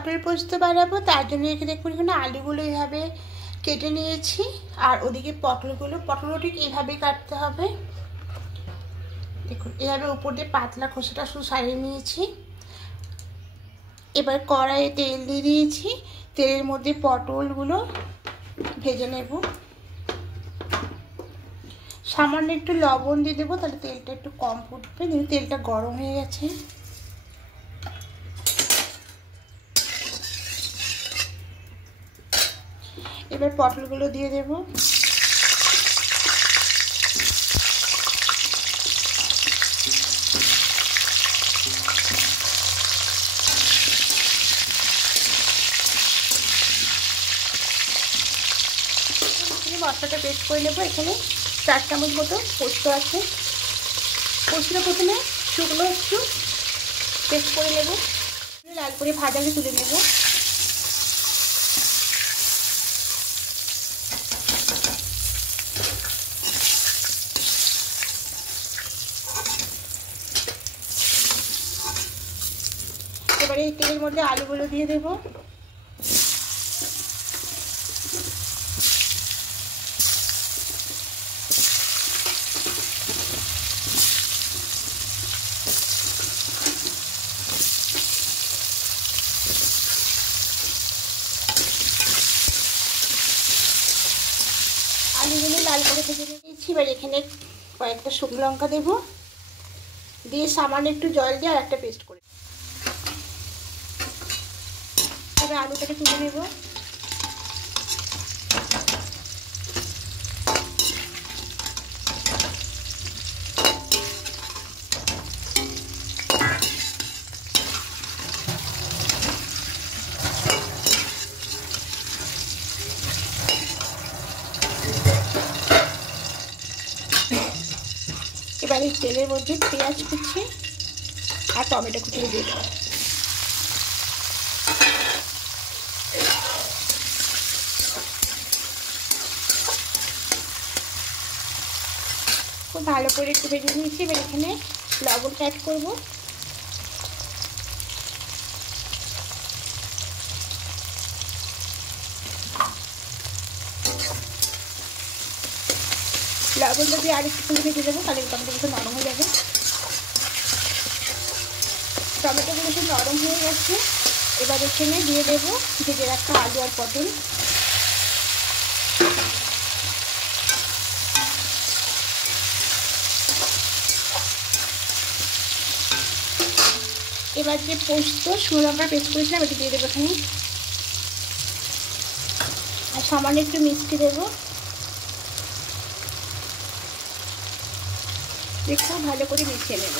পটল পোস্ত বানাবো, তার জন্য এখানে দেখুন এখানে আলুগুলো এইভাবে কেটে নিয়েছি, আর ওদিকে পটলও ঠিক এইভাবে কাটতে হবে। দেখুন এইভাবে উপর দিয়ে পাতলা খোসাটা শুধু সারিয়ে নিয়েছি। এবার কড়াইয়ে তেল দিয়ে দিয়েছি, তেলের মধ্যে পটলগুলো ভেজে নেব। সামান্য একটু লবণ দিয়ে দেবো, তাহলে তেলটা একটু কম ফুটবে। কিন্তু তেলটা গরম হয়ে গেছে। এবার পটলগুলো দিয়ে দেবো। মশলাটা পেস্ট করে নেবো। এখানে 4 চামচ মতো পোস্ত আছে। পোস্তটা প্রথমে শুকনো একটু পেস্ট করে নেব, লাল করে ভাজাকে তুলে নেব। এবারে এই তেলের মধ্যে আলুগুলো দিয়ে দেবো। আলুগুলো লাল করে ভেজে নিয়েছি। এবার এখানে কয়েকটা শুকনো লঙ্কা দেবো, দিয়ে সামান্য একটু জল দিয়ে আর একটা পেস্ট করে এবার আলুটাকে তুলে নেব। এবার এই তেলের মধ্যে পেঁয়াজ কুচি আর টমেটো কুচি দিয়ে দেবো। খুব ভালো করে একটু ভেজে নিয়েছি। এবার এখানে লবণটা অ্যাড করবো। লবণটা দিয়ে আর একটু ভেজে দেবো, তাহলে টমেটোগুলো নরম হয়ে যাবে। টমেটোগুলো একটু নরম হয়ে গেছে। এবার এখানে দিয়ে দেবো ভেজে রাখা আলু আর পটল। এবার যে পোস্ত শুকনো লঙ্কা পেস্ট করেছিলাম এটি দিয়ে দেবো এখানে, আর সামান্য একটু মিষ্টি দেবো। একটু ভালো করে মিশিয়ে নেব।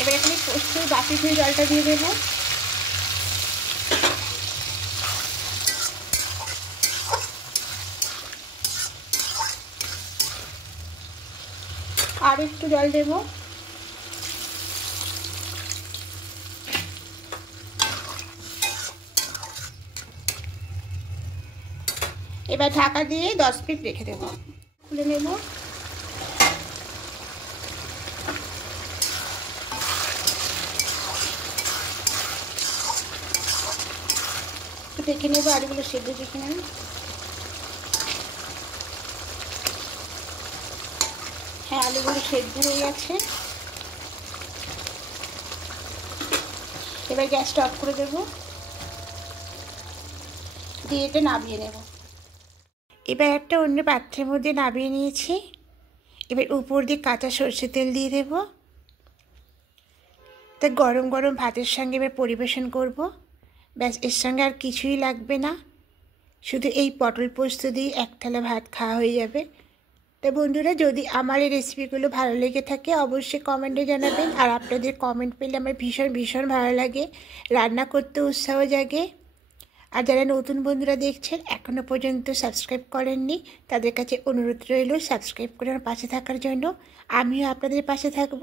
এবার এখানে পোস্ত বাকি ধুয়ে জলটা দিয়ে দেবো। আর একটু জল দেবো। এবার ঢাকা দিয়ে 10 মিনিট রেখে দেবো। খুলে নেব। দেখে নেবো আলুগুলো সেদ্ধ হয়েছে কিনা। হ্যাঁ, আলুগুলো সেদ্ধ হয়ে গেছে। এবার গ্যাসটা অফ করে দেবো, দিয়ে এটা নামিয়ে নেব। এবার একটা অন্য পাত্রের মধ্যে নামিয়ে নিয়েছি। এবার উপর দিয়ে কাঁচা সরষের তেল দিয়ে দেব। তা গরম গরম ভাতের সঙ্গে এবার পরিবেশন করব। ব্যাস, এর সঙ্গে আর কিছুই লাগবে না, শুধু এই পটল পোস্ত দিয়ে এক থালা ভাত খাওয়া হয়ে যাবে। তো বন্ধুরা, যদি আমার এই রেসিপিগুলো ভালো লেগে থাকে অবশ্যই কমেন্টে জানাবেন। আর আপনাদের কমেন্ট পেলে আমার ভীষণ ভীষণ ভালো লাগে, রান্না করতে উৎসাহ জাগে। আর যারা নতুন বন্ধুরা দেখছেন এখনও পর্যন্ত সাবস্ক্রাইব করেননি, তাদের কাছে অনুরোধ রইল সাবস্ক্রাইব করে আমার পাশে থাকার জন্য। আমিও আপনাদের পাশে থাকব।